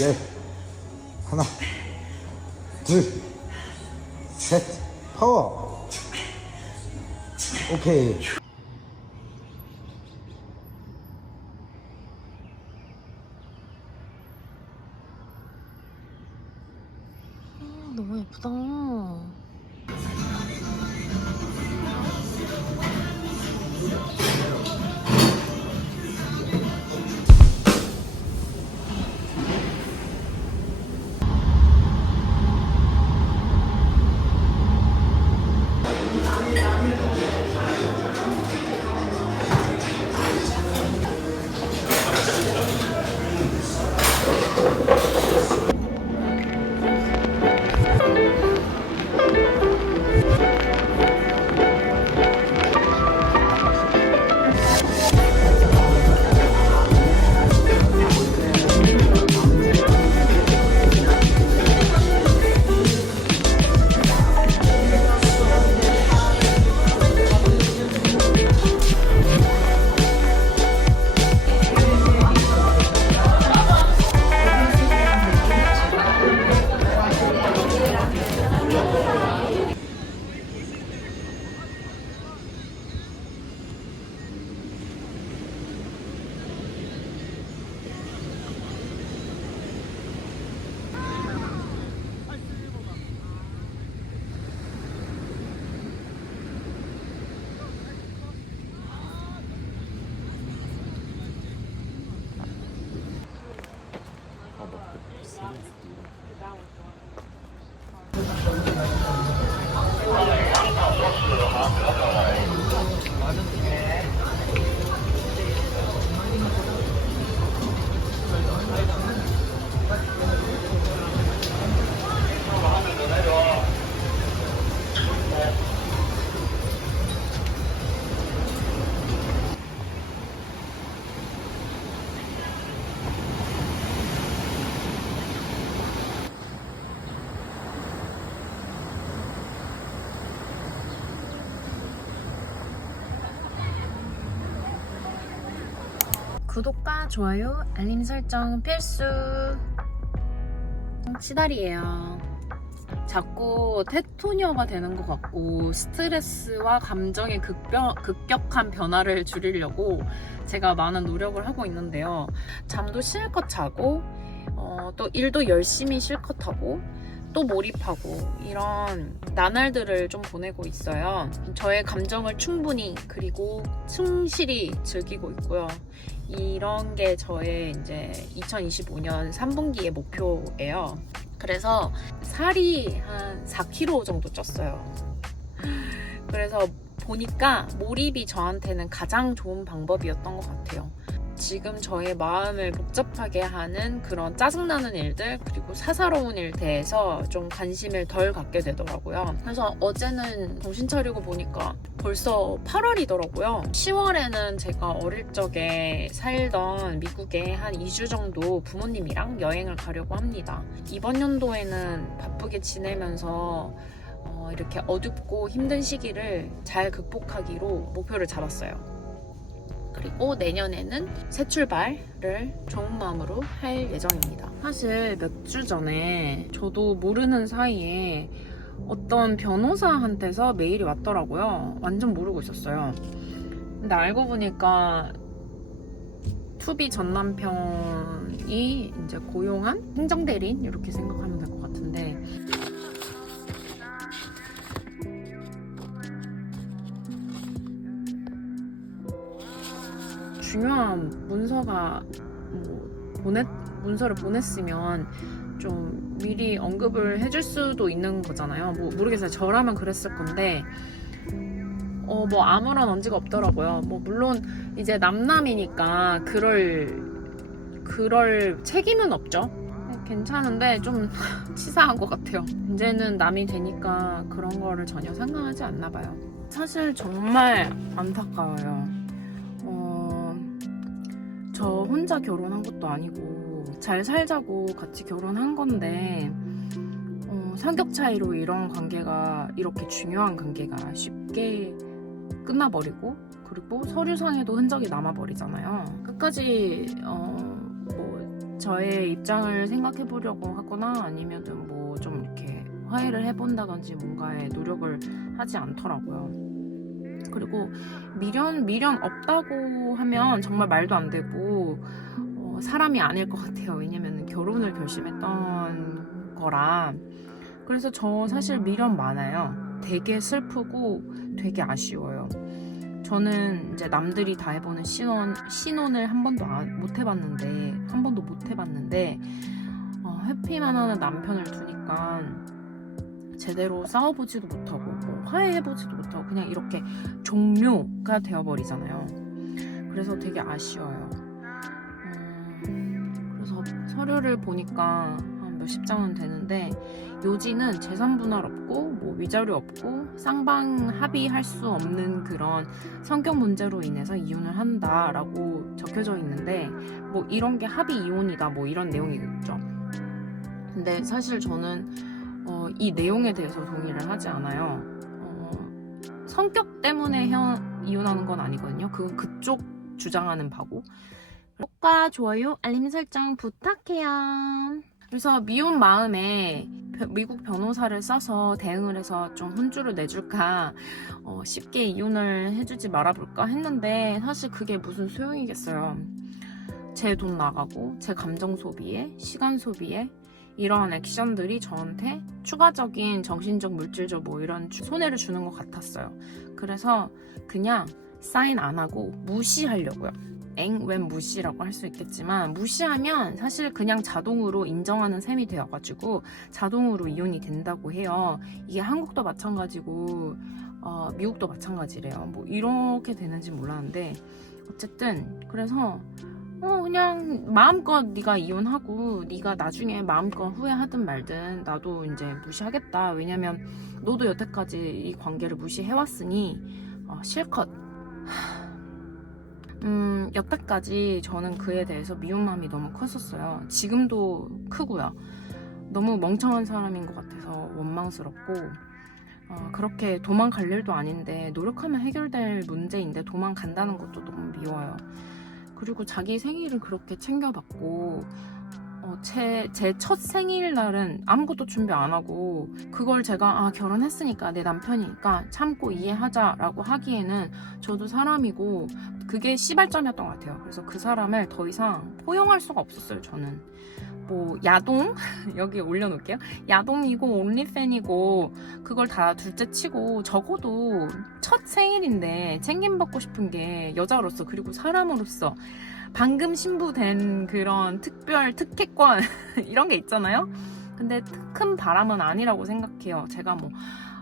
예. 하나, 둘, 셋, 파워. 오케이. 너무 예쁘다. 구독과 좋아요, 알림 설정 필수. 치달이에요. 자꾸 테토녀가 되는 것 같고 스트레스와 감정의 급격한 변화를 줄이려고 제가 많은 노력을 하고 있는데요. 잠도 실컷 자고 또 일도 열심히 실컷 하고 또 몰입하고 이런 나날들을 좀 보내고 있어요. 저의 감정을 충분히 그리고 충실히 즐기고 있고요. 이런 게 저의 이제 2025년 3분기의 목표예요. 그래서 살이 한 4kg 정도 쪘어요. 그래서 보니까 몰입이 저한테는 가장 좋은 방법이었던 것 같아요. 지금 저의 마음을 복잡하게 하는 그런 짜증나는 일들 그리고 사사로운 일대에서 좀 관심을 덜 갖게 되더라고요. 그래서 어제는 정신 차리고 보니까 벌써 8월이더라고요. 10월에는 제가 어릴 적에 살던 미국에 한 2주 정도 부모님이랑 여행을 가려고 합니다. 이번 연도에는 바쁘게 지내면서 이렇게 어둡고 힘든 시기를 잘 극복하기로 목표를 잡았어요. 그리고 내년에는 새 출발을 좋은 마음으로 할 예정입니다. 사실 몇 주 전에 저도 모르는 사이에 어떤 변호사한테서 메일이 왔더라고요. 완전 모르고 있었어요. 근데 알고 보니까 투비 전 남편이 이제 고용한 행정대리인 이렇게 생각하면 될 것 같은데 중요한 문서가 문서를 보냈으면 좀 미리 언급을 해줄 수도 있는 거잖아요. 모르겠어요. 저라면 그랬을 건데 뭐 아무런 언지가 없더라고요. 물론 이제 남남이니까 그럴 책임은 없죠. 괜찮은데 좀 치사한 것 같아요. 이제는 남이 되니까 그런 거를 전혀 상관하지 않나 봐요. 사실 정말 안타까워요. 저 혼자 결혼한 것도 아니고 잘 살자고 같이 결혼한 건데 성격 차이로 이런 관계가 이렇게 중요한 관계가 쉽게 끝나버리고 그리고 서류상에도 흔적이 남아버리잖아요. 끝까지 저의 입장을 생각해 보려고 하거나 아니면은 뭐 좀 이렇게 화해를 해본다든지 뭔가의 노력을 하지 않더라고요. 그리고 미련 없다고 하면 정말 말도 안 되고 사람이 아닐 것 같아요. 왜냐면 결혼을 결심했던 거라. 그래서 저 사실 미련 많아요. 되게 슬프고 되게 아쉬워요. 저는 이제 남들이 다 해보는 신혼을 한 번도 못 해봤는데 회피만 하는 남편을 두니까 제대로 싸워보지도 못하고 뭐 화해해보지도 못하고 그냥 이렇게 종료가 되어버리잖아요. 그래서 되게 아쉬워요. 그래서 서류를 보니까 한 몇십 장은 되는데 요지는 재산 분할 없고 뭐 위자료 없고 쌍방 합의할 수 없는 그런 성격 문제로 인해서 이혼을 한다라고 적혀져 있는데 뭐 이런 게 합의 이혼이다 뭐 이런 내용이겠죠. 근데 사실 저는 이 내용에 대해서 동의를 하지 않아요. 성격 때문에 이혼하는 건 아니거든요. 그건 그쪽 주장하는 바고. 구독과 좋아요, 알림 설정 부탁해요. 그래서 미운 마음에 미국 변호사를 써서 대응을 해서 좀 혼주를 내줄까 쉽게 이혼을 해주지 말아볼까 했는데 사실 그게 무슨 소용이겠어요. 제 돈 나가고 제 감정 소비에 시간 소비에 이러한 액션들이 저한테 추가적인 정신적 물질적 뭐 이런 손해를 주는 것 같았어요. 그래서 그냥 사인 안 하고 무시하려고요. 웬 무시라고 할 수 있겠지만 무시하면 사실 그냥 자동으로 인정하는 셈이 되어가지고 자동으로 이혼이 된다고 해요. 이게 한국도 마찬가지고 미국도 마찬가지래요. 뭐 이렇게 되는지 몰랐는데 어쨌든 그래서 그냥 마음껏 네가 이혼하고 네가 나중에 마음껏 후회하든 말든 나도 이제 무시하겠다. 왜냐면 너도 여태까지 이 관계를 무시해왔으니 실컷 여태까지 저는 그에 대해서 미운 마음이 너무 컸었어요. 지금도 크고요. 너무 멍청한 사람인 것 같아서 원망스럽고 그렇게 도망갈 일도 아닌데 노력하면 해결될 문제인데 도망간다는 것도 너무 미워요. 그리고 자기 생일을 그렇게 챙겨받고 제 첫 생일날은 아무것도 준비 안 하고 그걸 제가 결혼했으니까 내 남편이니까 참고 이해하자라고 하기에는 저도 사람이고 그게 시발점이었던 것 같아요. 그래서 그 사람을 더 이상 포용할 수가 없었어요. 저는 뭐 야동 여기 올려놓을게요. 야동이고 온리팬이고 그걸 다 둘째 치고 적어도 첫 생일인데 챙김받고 싶은 게 여자로서 그리고 사람으로서 방금 신부된 그런 특별 특혜권 이런 게 있잖아요. 근데 큰 바람은 아니라고 생각해요. 제가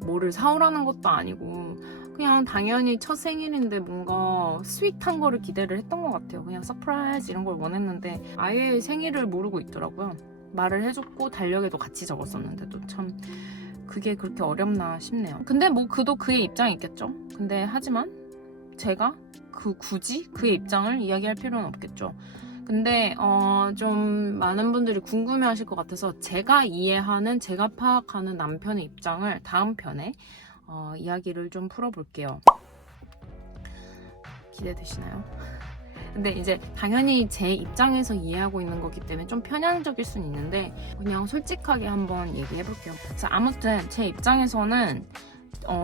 뭐를 사오라는 것도 아니고 그냥 당연히 첫 생일인데 뭔가 스윗한 거를 기대를 했던 것 같아요. 그냥 서프라이즈 이런 걸 원했는데 아예 생일을 모르고 있더라고요. 말을 해줬고 달력에도 같이 적었었는데도 참 그게 그렇게 어렵나 싶네요. 근데 뭐 그도 그의 입장이 있겠죠. 근데 하지만 제가 굳이 그의 입장을 이야기할 필요는 없겠죠. 근데 좀 많은 분들이 궁금해하실 것 같아서 제가 이해하는 제가 파악하는 남편의 입장을 다음 편에 이야기를 좀 풀어볼게요. 기대되시나요? 근데 이제 당연히 제 입장에서 이해하고 있는 거기 때문에 좀 편향적일 수는 있는데 그냥 솔직하게 한번 얘기해볼게요. 아무튼 제 입장에서는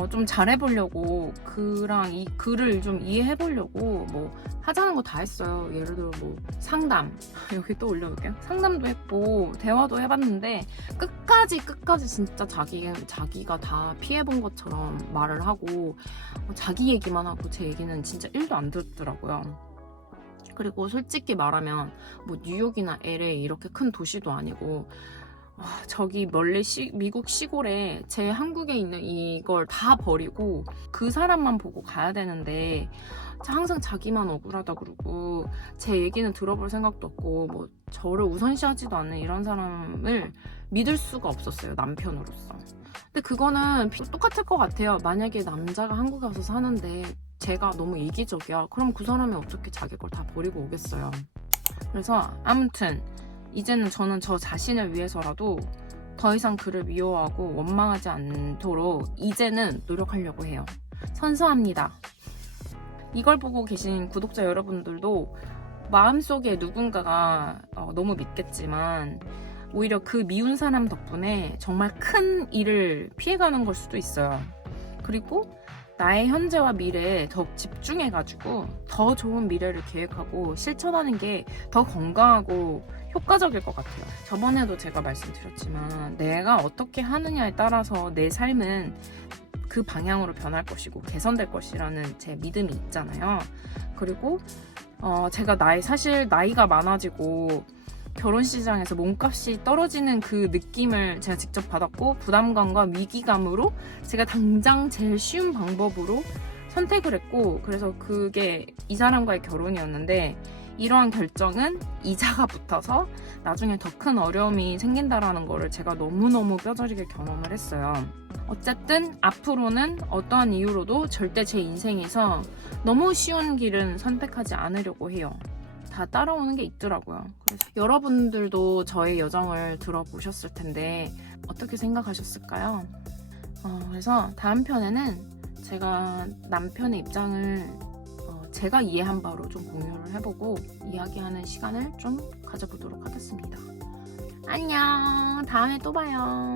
좀 잘해보려고 그랑 이 글을 좀 이해해보려고 뭐 하자는 거 다 했어요. 예를 들어 뭐 상담 여기 또 올려놓을게요. 상담도 했고 대화도 해봤는데 끝까지 진짜 자기가 다 피해본 것처럼 말을 하고 자기 얘기만 하고 제 얘기는 진짜 1도 안 듣더라고요. 그리고 솔직히 말하면 뭐 뉴욕이나 LA 이렇게 큰 도시도 아니고 저기 멀리 미국 시골에 제 한국에 있는 이걸 다 버리고 그 사람만 보고 가야 되는데 항상 자기만 억울하다 그러고 제 얘기는 들어볼 생각도 없고 뭐 저를 우선시하지도 않는 이런 사람을 믿을 수가 없었어요. 남편으로서. 근데 그거는 똑같을 것 같아요. 만약에 남자가 한국에 와서 사는데 제가 너무 이기적이야. 그럼 그 사람이 어떻게 자기 걸 다 버리고 오겠어요. 그래서 아무튼 이제는 저는 저 자신을 위해서라도 더 이상 그를 미워하고 원망하지 않도록 이제는 노력하려고 해요. 선서합니다. 이걸 보고 계신 구독자 여러분들도 마음속에 누군가가 너무 믿겠지만 오히려 그 미운 사람 덕분에 정말 큰 일을 피해가는 걸 수도 있어요. 그리고 나의 현재와 미래에 더 집중해가지고 더 좋은 미래를 계획하고 실천하는 게 더 건강하고 효과적일 것 같아요. 저번에도 제가 말씀드렸지만 내가 어떻게 하느냐에 따라서 내 삶은 그 방향으로 변할 것이고 개선될 것이라는 제 믿음이 있잖아요. 그리고 제가 사실 나이가 많아지고 결혼 시장에서 몸값이 떨어지는 그 느낌을 제가 직접 받았고 부담감과 위기감으로 제가 당장 제일 쉬운 방법으로 선택을 했고 그래서 그게 이 사람과의 결혼이었는데 이러한 결정은 이자가 붙어서 나중에 더 큰 어려움이 생긴다라는 거를 제가 너무너무 뼈저리게 경험을 했어요. 어쨌든 앞으로는 어떠한 이유로도 절대 제 인생에서 너무 쉬운 길은 선택하지 않으려고 해요. 다 따라오는 게 있더라고요. 그래서 여러분들도 저의 여정을 들어보셨을 텐데 어떻게 생각하셨을까요? 그래서 다음 편에는 제가 남편의 입장을 제가 이해한 바로 좀 공유를 해보고 이야기하는 시간을 좀 가져보도록 하겠습니다. 안녕. 다음에 또 봐요.